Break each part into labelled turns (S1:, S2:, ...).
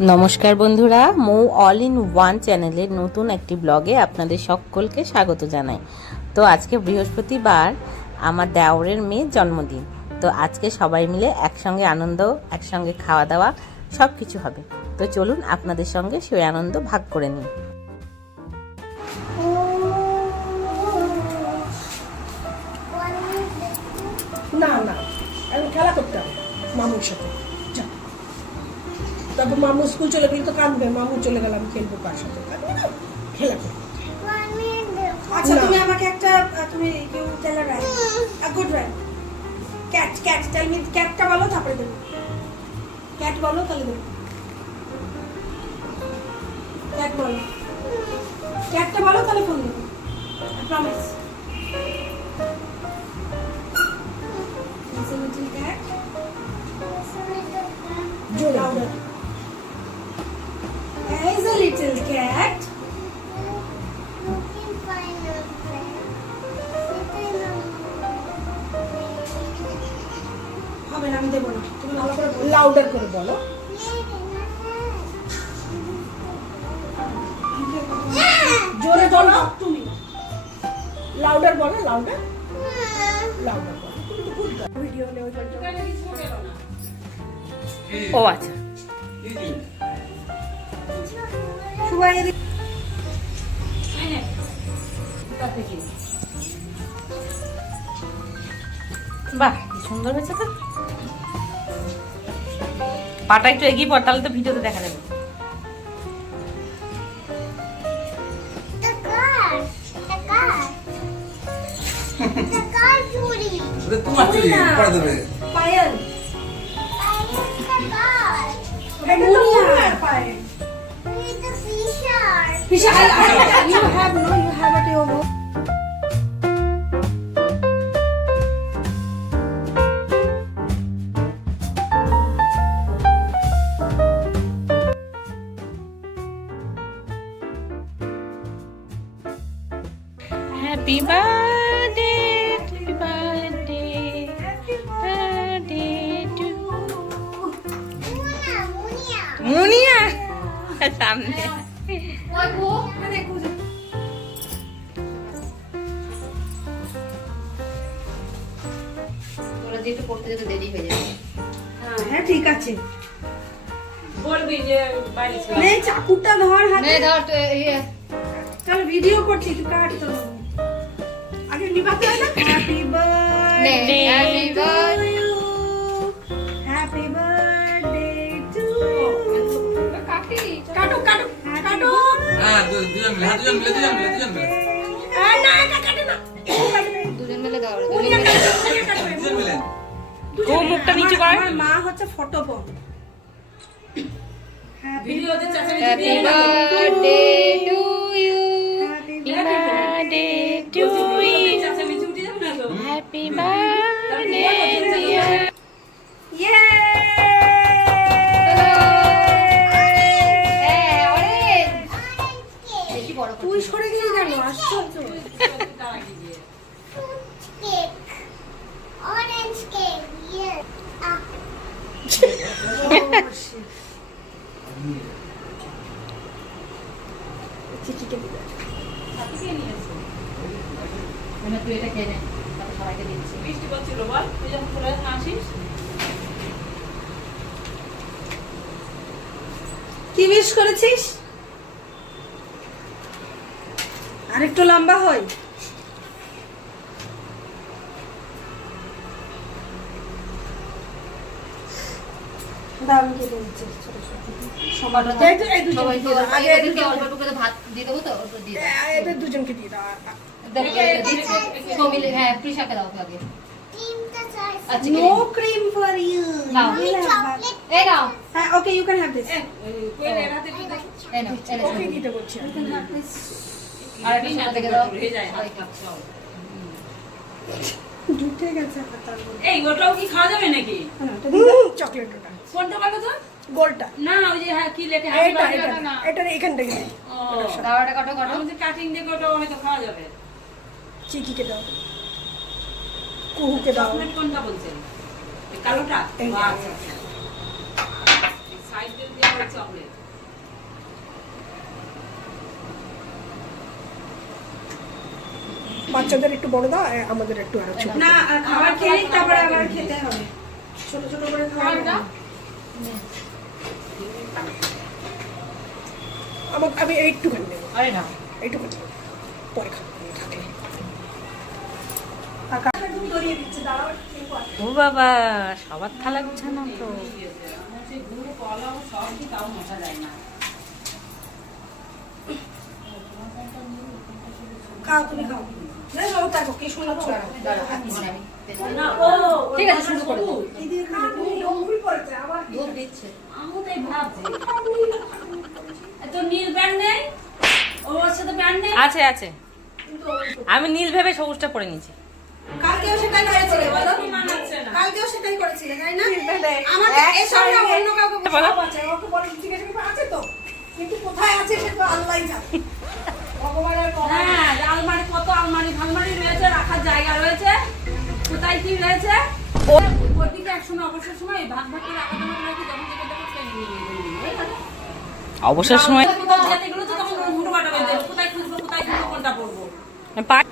S1: নমস্কার বন্ধুরা, মৌ all in one চ্যানেলের নতুন একটি ব্লগে আপনাদের সকলকে স্বাগত জানাই। তো আজকে বৃহস্পতিবার, আমার দেওরের মেয়ের জন্মদিন। তো আজকে সবাই মিলে একসঙ্গে আনন্দ, একসঙ্গে খাওয়া দাওয়া সব কিছু হবে। তো চলুন আপনাদের সঙ্গে সেই আনন্দ ভাগ করে নিই।
S2: না না, আমি খেলা করতাম মামুর সাথে। তারপর মামু স্কুল চলে গেলে তো কাঁদবে। মামু চলে গেলে আমি খেলব কার সাথে? কাঁদবে না? খেলা আচ্ছা তুমি আমাকে একটা তুমি you tell a rhyme a good rhyme cat cat tell me ক্যাটটা বলো তারপরে দেবো। ক্যাট বলো তাহলে দেবো। ক্যাট বলো। ক্যাটটা বলো তাহলে ফোন দেবো। I promise It's a little cat. জোরে বলো তুমি। লাউডার বলো লাউডার লাউডার বলো। তুমি তো good ভিডিও নেই
S3: ও আচ্ছা। সবাই এদিকে। বাহ কি সুন্দর হয়েছে তো। পাটা একটু এগিয়ে পড় তাহলে তো ভিডিওতে দেখা যাবে।
S4: ওটা তোমার চুরি করে দেবে
S2: পায়েল ওটা Muniya Payel Fisha, I, I, you have no, you have at your home.
S3: Happy birthday সামনে।
S5: তোরা পড়তে যেতে দেরি হয়ে যাবে।
S2: হ্যাঁ ঠিক আছে।
S6: বলবি যে বাড়ি
S2: নে চাকুটা ধর হাতে।
S5: নে ধর তো ইয়ে
S2: চলো ভিডিও করছি একটু কাট তো। আগে নিবাতে হয় না? হ্যাপি বার্থডে হ্যাপি বার্থডে
S4: দুজন মিলে হ্যাঁ, দুজন মিলে দুজন মিলে দুজন মিলে
S2: না এটা কাটে না
S5: দুজন মিলে দাও
S4: দুজন মিলে
S3: ও মুখটা নিচু কর
S2: আমার মা হচ্ছে photo
S3: happy happy birthday to you happy birthday to you happy birthday
S7: দিচ্ছি
S2: কি মিস করেছিস? আরেকটু লম্বা হয়। দাম কেটে দিচ্ছি ছোট ছোট। সবাইকে এই দু- এই দুজনকে দিয়ে দাও। আগে এই এদেরকে অল্প দুজনকে- অল্প করে ভাত দিয়ে দেবো তো অল্প দিয়ে দাও। এ- এদের দুজনকে দিয়ে দাও।
S5: দেখো, এটা দিচ্ছি। সব মিলে হ্যাঁ প্রিশাকে দাও cream.
S2: আচ্ছা নো ক্রিম ফর ইউ
S7: নাও। Chocolate.
S5: এই নাও।
S2: হ্যাঁ জুটে গেছে
S6: এই ওটাও কি খাওয়া যাবে নাকি?
S2: না, এটা দিয়ে দাও। চকলেট ওটা।
S6: কোনটা বলো তো? গোলটা। না ওই যে হ্যাঁ কি লেখা? এটা এটা না,
S2: এটা এখান থেকে ও
S5: দাও এটা কাটো কাটো।
S6: আমি কাটিং দিয়ে হয়তো খাওয়া যাবে।
S2: চিকিকে দাও। কুহুকে দাও।
S6: চকলেট কোনটা বলছেন এই কালোটা। আচ্ছা আচ্ছা। সাইড দিয়ে চকলেট।
S2: বাচ্চাদের একটু বড় দাও আমাদের একটু আরও ছোট। না খাবার খেয়ে তারপরে আবার খেতে হবে। ছোট ছোট করে খাবার আমাকে আমি একটুখানি নেব। আরে না। একটুখানি। পরে খাব থাকলে।
S3: ও বাবা সবার থালা গুছানো তো।
S2: খাও তুমি খাও।
S5: ঠিক আছে শুরু করে দাও।
S2: কি দিয়ে খাবে তুমি লঙ্গুল পড়েছে আবার দুধ দিচ্ছে। আমি তাই ভাবছি
S5: তো নীল প্যান্ট নেই? ওর সাথে প্যান্ট
S3: নেই? আছে আছে। আমি নীল ভেবে সবুজটা পরে নিয়েছি।
S2: কালকেও সেটাই করেছিলে বলো। কালকেও সেটাই করেছিলে তাই না? আমাদের এসব না অন্য কাউকে বলো। ওকে বলে জিজ্ঞাসা আছে তো? কিন্তু কোথায় আছে সে তো আল্লাহই জানে। ভগবানের কথা
S5: হ্যাঁ আলমারি কত আলমারি ফালমারি রয়েছে রাখার জায়গা রয়েছে। কোথায় কি রয়েছে? ওদিকে একসময় অবসর সময় ভাগ ভাগ করে রাখা জন্য রাখি যখন যেটা দেখো সেটাই নিয়ে নিয়ে
S3: নিয়ে নিয়ে। এই দেখো। অবসর সময় কোথাও যেতে গেলে তো তখন হুটো কাটা বেঁধে কোথায় খুঁজবো কোথায় খুঁজবো কোনটা পড়ব পা-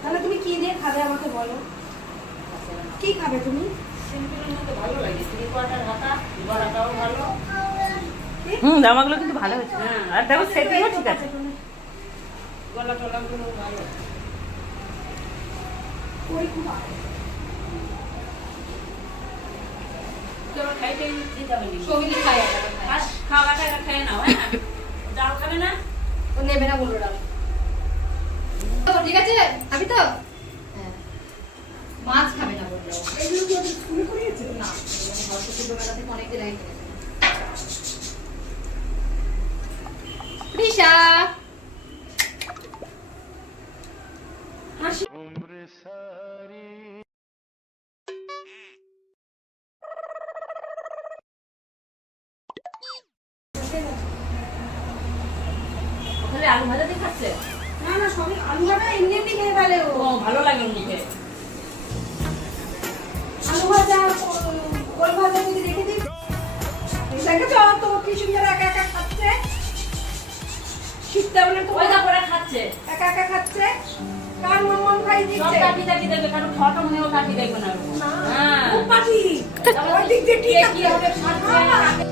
S3: তাহলে তুমি কি দিয়ে খাবে আমাকে বলো? কি খাবে তুমি? হুম জামাগুলো কিন্তু ভালো হয়েছে। আর দেখো সেটিংও ঠিক আছে। গলা টলাগুলো ভালো। ওই খুব হ্যাঁ? হ্যাঁ। মাছ খাবে। ওখানে আলু ভাজা দিয়ে খাচ্ছে? না না সবই আলু ভাজা এমনি এমনি খেয়ে ফেলে ও। ও ভালো লাগে মুখে দেখেছ? তো কি সুন্দর একা একা খাচ্ছে। শীতটা বলে তো ওইটা করে খাচ্ছে। একা একা খাচ্ছে। কার মন মন খাই সব কাটি কাটি দেবে কারণ ফটো মনে হয় কাটি দেখবে না। হ্যাঁ। খুব পাটি ওই দিক দিয়ে ঠিক আছে। না খাচ্ছে।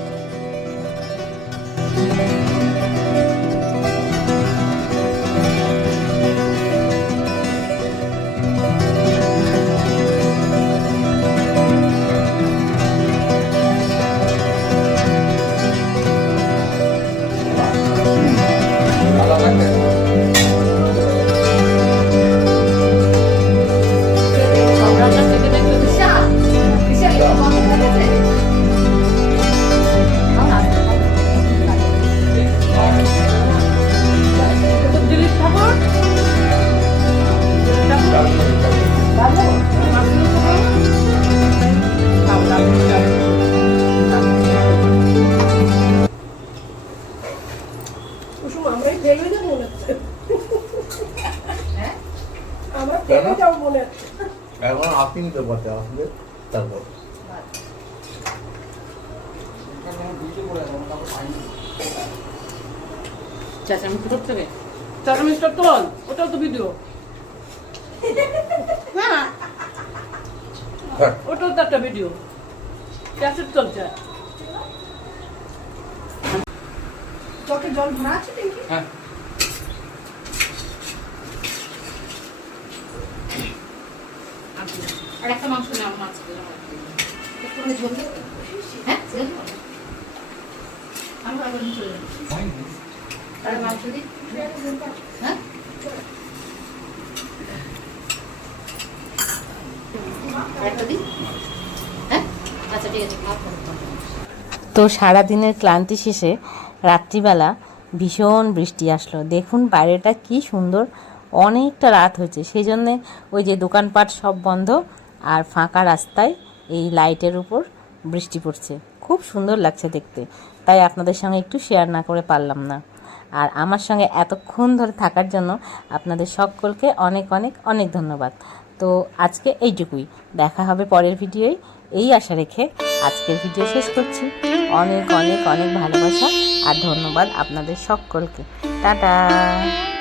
S3: চেঁচামেচি চেঁচামেচিটা তোল ওটাও তো ভিডিও হ্যাঁ। ওটাও তো একটা ভিডিও ক্যাসেট চলছে। চকে জল ভরা আছে দেখি হ্যাঁ। আর একটা মাংস নেওয়া মাছ তো। সারাদিনের ক্লান্তি শেষে রাত্রিবেলা ভীষণ বৃষ্টি আসলো। দেখুন, বাইরেটা কি সুন্দর। অনেকটা রাত হয়েছে। সেই জন্যে ওই যে দোকানপাট সব বন্ধ আর ফাঁকা রাস্তায় এই লাইটের উপর বৃষ্টি পড়ছে। খুব সুন্দর লাগছে দেখতে। তাই আপনাদের সঙ্গে একটু শেয়ার না করে পারলাম না। আর আমার সঙ্গে এতক্ষণ ধরে থাকার জন্য আপনাদের সকলকে অনেক অনেক অনেক ধন্যবাদ। তো আজকে এইটুকুই। দেখা হবে পরের ভিডিওয়। এই আশা রেখে আজকের ভিডিও শেষ করছি। অনেক অনেক অনেক ভালোবাসা আর ধন্যবাদ আপনাদের সকলকে। টাটা!